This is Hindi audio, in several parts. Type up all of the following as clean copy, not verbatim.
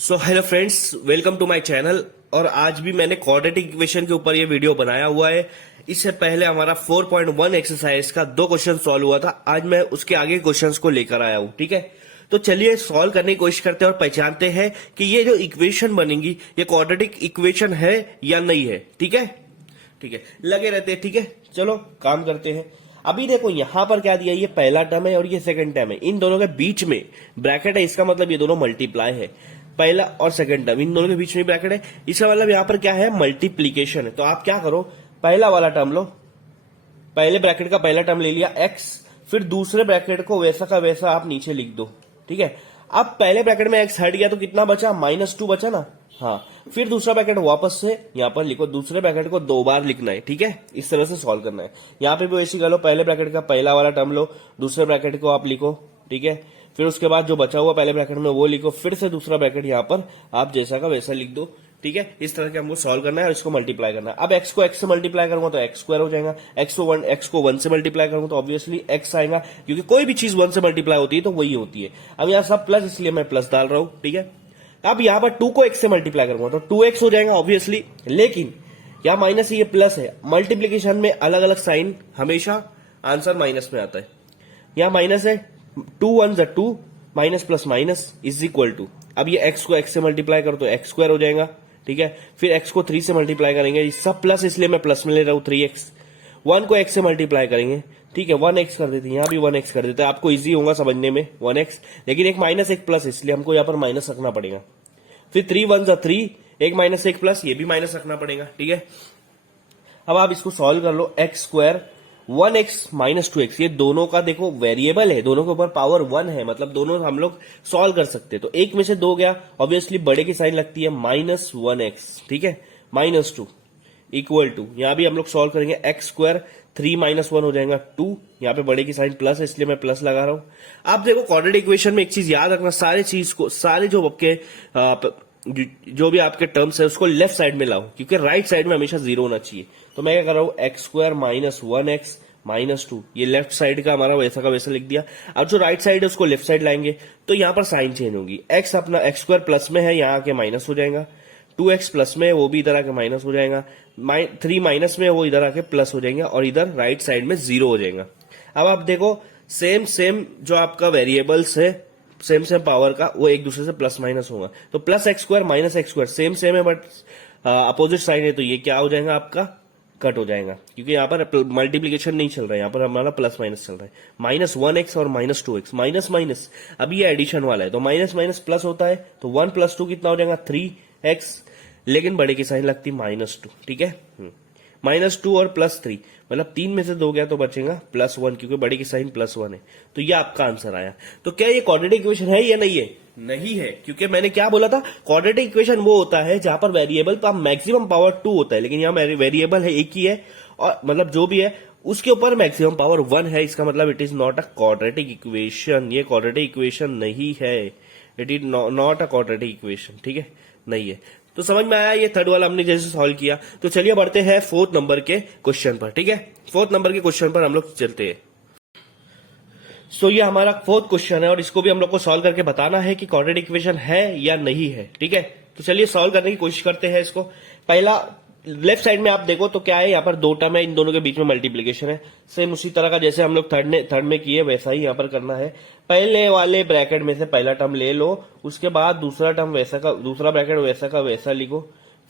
So hello friends, welcome to my channel. और आज भी मैंने क्वाड्रेटिक इक्वेशन के ऊपर ये वीडियो बनाया हुआ है। इससे पहले हमारा 4.1 एक्सरसाइज का 2 क्वेश्चन सॉल्व हुआ था। आज मैं उसके आगे क्वेश्चंस को लेकर आया हूँ। ठीक है, तो चलिए सॉल्व करने की कोशिश करते हैं और पहचानते हैं कि ये जो इक्वेशन बनेगी ये क्वाड्रेटिक इक्वेशन है या नहीं है। ठीक है, ठीक है, लगे रहते हैं। ठीक है, चलो काम करते हैं। अभी देखो यहां पर क्या दिया, ये पहला टर्म है और ये सेकंड टर्म है। इन दोनों के बीच में ब्रैकेट है, इसका मतलब ये दोनों मल्टीप्लाई है। पहला और सेकंड टर्म इन दोनों के बीच में ब्रैकेट है, इसका मतलब यहां पर क्या है, मल्टीप्लीकेशन है। तो आप क्या करो, पहला वाला टर्म लो, पहले ब्रैकेट का पहला टर्म ले लिया x, फिर दूसरे ब्रैकेट को वैसा का वैसा आप नीचे लिख दो। ठीक है, अब पहले ब्रैकेट में x हट गया तो कितना बचा, -2 बचा ना। हाँ, फिर दूसरा ब्रैकेट वापस से यहां पर लिखो, दूसरे ब्रैकेट को 2 बार लिखना है। ठीक है, इस तरह से सॉल्व करना है। यहां पे भी वैसे कर लो, पहले ब्रैकेट का पहला वाला टर्म लो, दूसरे ब्रैकेट को आप लिखो। ठीक है, फिर उसके बाद जो बचा हुआ पहले ब्रैकेट में वो लिखो, फिर से दूसरा ब्रैकेट यहां पर आप जैसा का वैसा लिख दो। ठीक है, इस तरह के हमको सॉल्व करना है और इसको मल्टीप्लाई करना है। अब x को x से मल्टीप्लाई करूंगा तो x स्क्वायर हो जाएगा, x को 1 से मल्टीप्लाई करूंगा तो ऑब्वियसली x आएगा, क्योंकि कोई भी चीज 1 से मल्टीप्लाई होती है तो वही होती है। अब यहाँ सब प्लस, इसलिए मैं प्लस डाल रहा हूं। ठीक है, अब यहाँ पर 2 को x से मल्टीप्लाई करूंगा तो 2x हो जाएगा ऑब्वियसली, लेकिन यहाँ माइनस ये प्लस है। मल्टीप्लीकेशन में अलग अलग साइन हमेशा आंसर माइनस में आता है। यहाँ माइनस है, 2 1 जा 2, minus plus minus is equal to, अब ये x को x से मल्टीप्लाई करो तो x स्क्वायर हो जाएगा। ठीक है, फिर x को 3 से मल्टीप्लाई करेंगे, ये सब प्लस इसलिए मैं प्लस में ले रहा हूं, 3x। 1 को x से मल्टीप्लाई करेंगे, ठीक है, 1x कर देते हैं, यहां भी 1x कर देते हैं, आपको इजी होगा समझने में 1x, लेकिन एक माइनस एक प्लस, इसलिए हमको यहां पर माइनस रखना पड़ेगा। फिर 3 1 जा 3, एक माइनस एक प्लस, ये भी माइनस रखना पड़ेगा। ठीक है, अब आप इसको सॉल्व कर लो, x square 1x minus 2x, ये दोनों का देखो वेरिएबल है, दोनों के ऊपर पावर 1 है, मतलब दोनों हम लोग सॉल्व कर सकते हैं। तो एक में से 2 गया, ऑब्वियसली बड़े की साइन लगती है -1x। ठीक है, -2 इक्वल टू, यहां भी हम लोग सॉल्व करेंगे, x स्क्वायर 3 -1 हो जाएगा 2, यहां पे बड़े की साइन प्लस है इसलिए मैं प्लस लगा रहा हूं। आप देखो क्वाड्रेटिक इक्वेशन में एक चीज याद रखना, सारे चीज को, सारे जो आपके जो भी आपके टर्म्स है उसको लेफ्ट साइड में लाओ, क्योंकि राइट साइड में हमेशा 0 होना चाहिए। तो मैं क्या कर रहा हूं, x स्क्वायर -1x -2, ये लेफ्ट साइड का हमारा वैसा का वैसा लिख दिया। अब जो राइट साइड है उसको लेफ्ट साइड लाएंगे तो यहां पर साइन चेंज होगी, x अपना x स्क्वायर प्लस में है, यहां आके माइनस हो जाएगा, 2x प्लस में है वो भी इधर आके माइनस हो जाएगा, 3 माइनस में है वो इधर आके प्लस हो जाएंगे, और इधर राइट साइड में 0 हो जाएगा। अब आप देखो सेम सेम जो आपका वेरिएबल्स है, सेम सेम पावर का, वो एक दूसरे से प्लस माइनस होगा। तो plus x square minus x square same same है, बट अपोजिट साइन है, तो ये क्या हो जाएगा आपका, कट हो जाएगा, क्योंकि यहाँ पर मल्टीप्लीकेशन नहीं चल रहा है, यहाँ पर हमारा प्लस माइनस चल रहा है। -1x और -2x, माइनस माइनस, अभी ये एडिशन वाला है तो माइनस माइनस प्लस होता है, तो 1 + 2 कितना हो जाएगा, 3x, लेकिन बड़े की साइन लगती -2। ठीक है, -2 और +3, मतलब 3 में से 2 गया तो बचेगा +1, क्योंकि बड़े की साइन +1 है। तो ये आपका आंसर आया। तो क्या ये क्वाड्रेटिक इक्वेशन है या नहीं है? नहीं है, क्योंकि मैंने क्या बोला था, क्वाड्रेटिक इक्वेशन वो होता है जहां पर वेरिएबल का मैक्सिमम पावर 2 होता है, लेकिन यहाँ वेरिएबल है एक ही है, और मतलब जो भी है उसके ऊपर मैक्सिमम पावर 1 है। इसका मतलब it is not a quadratic equation, ये क्वाड्रेटिक इक्वेशन नहीं है, it is not a quadratic equation. ठीक है, नहीं है। तो समझ में आया, ये थर्ड वाला हमने जैसे सॉल्व किया। तो चलिए बढ़ते हैं 4th नंबर के क्वेश्चन पर। ठीक है, 4th नंबर के क्वेश्चन पर हम लोग चलते हैं। सो ये हमारा 4th क्वेश्चन है और इसको भी हम लोग को सॉल्व करके बताना है कि क्वाड्रेटिक इक्वेशन है या नहीं है। ठीक है, तो चलिए सॉल्व करने की कोशिश करते हैं इसको। पहला लेफ्ट साइड में आप देखो तो क्या है, यहाँ पर 2 टर्म है, इन दोनों के बीच में मल्टीप्लीकेशन है, सेम उसी तरह का जैसे हम लोग थर्ड में किए वैसा ही यहाँ पर करना है। पहले वाले ब्रैकेट में से पहला टर्म ले लो, उसके बाद दूसरा टर्म वैसा का, दूसरा ब्रैकेट वैसा का वैसा लिखो,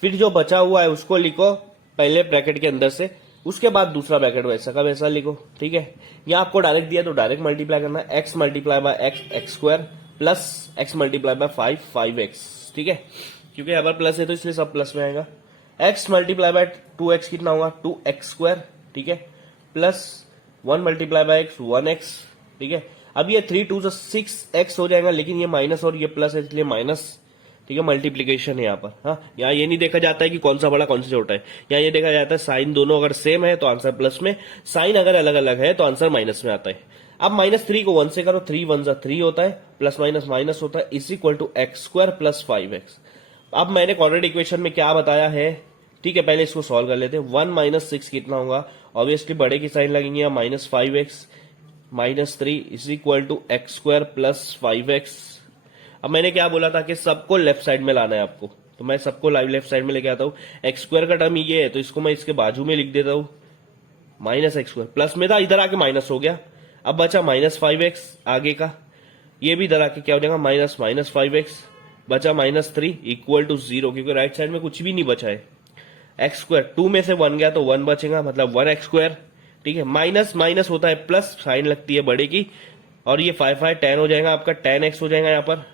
फिर जो बचा हुआ है उसको लिखो पहले ब्रैकेट के अंदर से, उसके बाद दूसरा ब्रैकेट वैसा का वैसा लिखो। ठीक है, यहाँ आपको डायरेक्ट दिया तो डायरेक्ट मल्टीप्लाई करना है, x multiply by x square plus x multiply by 5x। ठीक है, क्योंकि यहाँ पर प्लस है तो इसलिए सब प्लस में आएगा। x मल्टीप्लाई बाय 2x कितना होगा, 2x स्क्वायर। ठीक है, plus 1 multiply by x 1x। ठीक है, अब ये 3 2 6x हो जाएगा, लेकिन ये माइनस और ये प्लस है इसलिए माइनस। ठीक है, मल्टीप्लीकेशन है यहाँ पर। हाँ, यहाँ ये नहीं देखा जाता है कि कौन सा बड़ा कौन सा छोटा है, यहाँ ये देखा जाता है साइन दोनों अगर सेम है तो आंसर प्लस में, साइन अगर अलग अलग है तो आंसर माइनस में आता है। अब -3 को 1 से करो, 3 1 जा 3 होता है, प्लस माइनस माइनस होता है, is equal to x square plus 5x। अब मैंने क्वाड्रेटिक इक्वेशन में क्या बताया है, ठीक है, पहले इसको सॉल्व कर लेते हैं। 1 - 6 कितना होगा, ऑब्वियसली बड़े की साइन लगेंगे, -5x -3 is equal to x square plus 5x। अब मैंने क्या बोला था कि सबको लेफ्ट साइड में लाना है आपको, तो मैं सबको लेफ्ट साइड में लेके आता हूँ। एक्स स्क्वायर का टर्म ये है तो इसको मैं इसके बाजू में लिख देता हूँ, माइनस एक्स स्क्वायर, प्लस में था इधर आके माइनस हो गया। अब बचा माइनस 5x आगे का, ये भी इधर आके क्या हो जाएगा माइनस 5x, बचा -3 इक्वल टू 0, क्योंकि राइट साइड में कुछ भी नहीं बचा है। एक्स स्क्वायर 2 में से 1 गया तो 1 बचेगा, मतलब 1x स्क्वायर। ठीक है, माइनस माइनस होता है प्लस, साइन लगती है बड़े की, और ये 5 5 10 हो जाएगा आपका, 10x हो जाएगा यहाँ पर।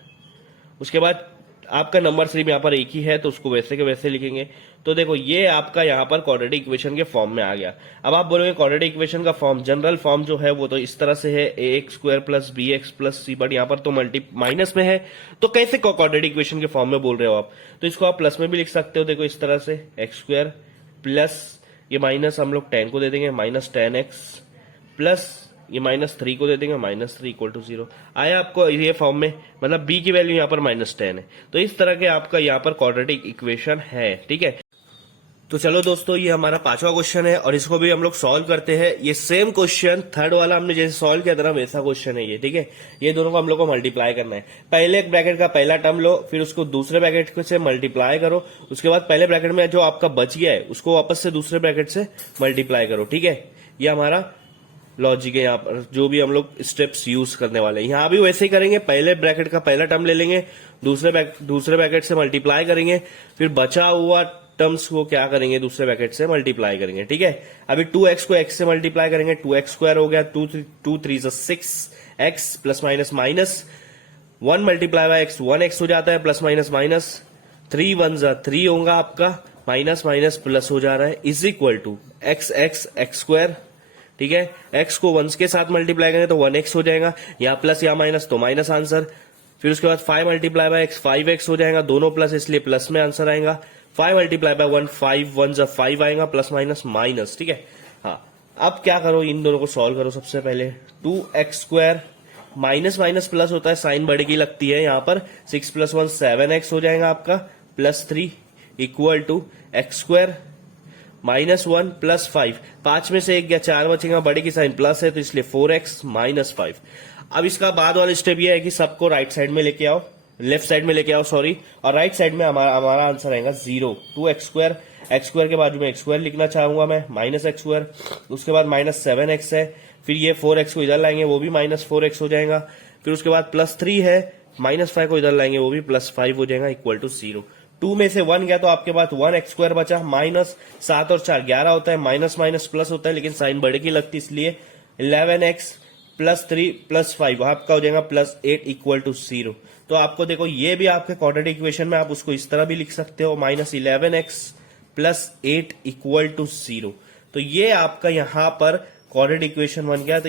उसके बाद आपका नंबर 3 यहाँ पर एक ही है तो उसको वैसे के वैसे लिखेंगे। तो देखो ये आपका यहाँ पर क्वाड्रेटिक इक्वेशन के फॉर्म में आ गया। अब आप बोलोगे क्वाड्रेटिक इक्वेशन का फॉर्म, जनरल फॉर्म जो है वो तो इस तरह से है, ax square plus bx plus c, but यहाँ पर तो माइनस में है, तो कैसे क्वाड्रेटिक इक्वेशन के फॉर्म में बोल रहे हो आप? तो इसको आप प्लस में भी लिख सकते हो, देखो इस तरह से, एक्स स्क्वायर प्लस ये माइनस हम लोग 10 को दे देंगे माइनस 10x, प्लस ये -3 को दे देंगे -3 इक्वल टू 0। आया आपको ये फॉर्म में, मतलब b की वैल्यू यहाँ पर -10 है। तो इस तरह के आपका यहाँ पर क्वाड्रेटिक इक्वेशन है। ठीक है, तो चलो दोस्तों, ये हमारा 5वां क्वेश्चन है और इसको भी हम लोग सॉल्व करते हैं। ये सेम क्वेश्चन थर्ड वाला हमने जैसे सॉल्व किया था ना, वैसा क्वेश्चन है ये। ठीक है, ये दोनों को हम लोग को मल्टीप्लाई करना है। पहले एक ब्रैकेट का पहला टर्म लो, फिर उसको दूसरे ब्रैकेट से मल्टीप्लाई करो, उसके बाद पहले ब्रैकेट में जो आपका बच गया है उसको वापस से दूसरे ब्रैकेट से मल्टीप्लाई करो। ठीक है, ये हमारा लॉजिक है यहाँ पर, जो भी हम लोग स्टेप्स यूज करने वाले हैं। यहाँ भी वैसे ही करेंगे, पहले ब्रैकेट का पहला टर्म ले लेंगे, दूसरे ब्रैकेट से मल्टीप्लाई करेंगे, फिर बचा हुआ टर्म्स को क्या करेंगे, दूसरे ब्रैकेट से मल्टीप्लाई करेंगे। ठीक है, अभी 2x को x से मल्टीप्लाई करेंगे, 2x स्क्वायर हो गया, 2 3 6x plus minus minus 1 multiply by x 1x हो जाता है, प्लस माइनस माइनस 3 1 3 होगा आपका, माइनस माइनस प्लस हो जा रहा है, is equal to x square. ठीक है, x को 1 के साथ मल्टीप्लाई करेंगे तो 1x हो जाएगा, यहाँ प्लस यहाँ माइनस तो माइनस आंसर। फिर उसके बाद 5 मल्टीप्लाई बाय x 5x हो जाएगा, दोनों प्लस इसलिए प्लस में आंसर आएगा। 5 मल्टीप्लाई बाय 1 5 1 5 आएगा, प्लस माइनस माइनस। ठीक है, हाँ अब क्या करो, इन दोनों को सॉल्व करो। सबसे पहले 2x square minus minus plus होता है, साइन बढ़ की लगती है यहाँ पर, 6 + 1 7x हो जाएगा आपका, plus 3 equal to x square -1 plus 5, 5 में से 1 गया 4 बचेगा, बड़े की साइन प्लस है तो इसलिए 4x माइनस 5। अब इसका बाद वाला स्टेप ये है कि सबको राइट साइड में लेके आओ, लेफ्ट साइड में लेके आओ सॉरी, और राइट साइड में हमारा आंसर आएगा 0। 2x स्क्वायर, एक्स स्क्वायर के बाजू में x स्क्वायर लिखना चाहूंगा मैं, -x स्क्वायर, उसके बाद -7x है, फिर ये 4x को इधर लाएंगे वो भी -4x हो जाएगा, फिर उसके बाद +3 है, -5 को इधर लाएंगे वो भी +5 हो जाएगा, इक्वल टू 0। 2 में से 1 गया तो आपके पास 1x स्क्वायर बचा, -7 और 4 11 होता है, माइनस माइनस प्लस होता है लेकिन साइन बढ़े की लगती, इसलिए 11x +3 +5 आपका हो जाएगा +8 इक्वल टू 0। तो आपको देखो ये भी आपके क्वाड्रेटिक इक्वेशन में आप उसको इस तरह भी लिख सकते हो, -11x +8 इक्वल टू 0। तो ये आपका यहाँ पर क्वाड्रेटिक इक्वेशन बन गया। तो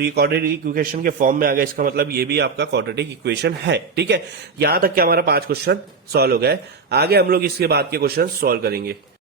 ये क्वाड्रेटिक इक्वेशन के फॉर्म में आ गया, इसका मतलब ये भी आपका क्वाड्रेटिक इक्वेशन है। ठीक है, यहां तक कि हमारा 5 क्वेश्चन सॉल्व हो गए। आगे हम लोग इसके बाद के क्वेश्चन सॉल्व करेंगे।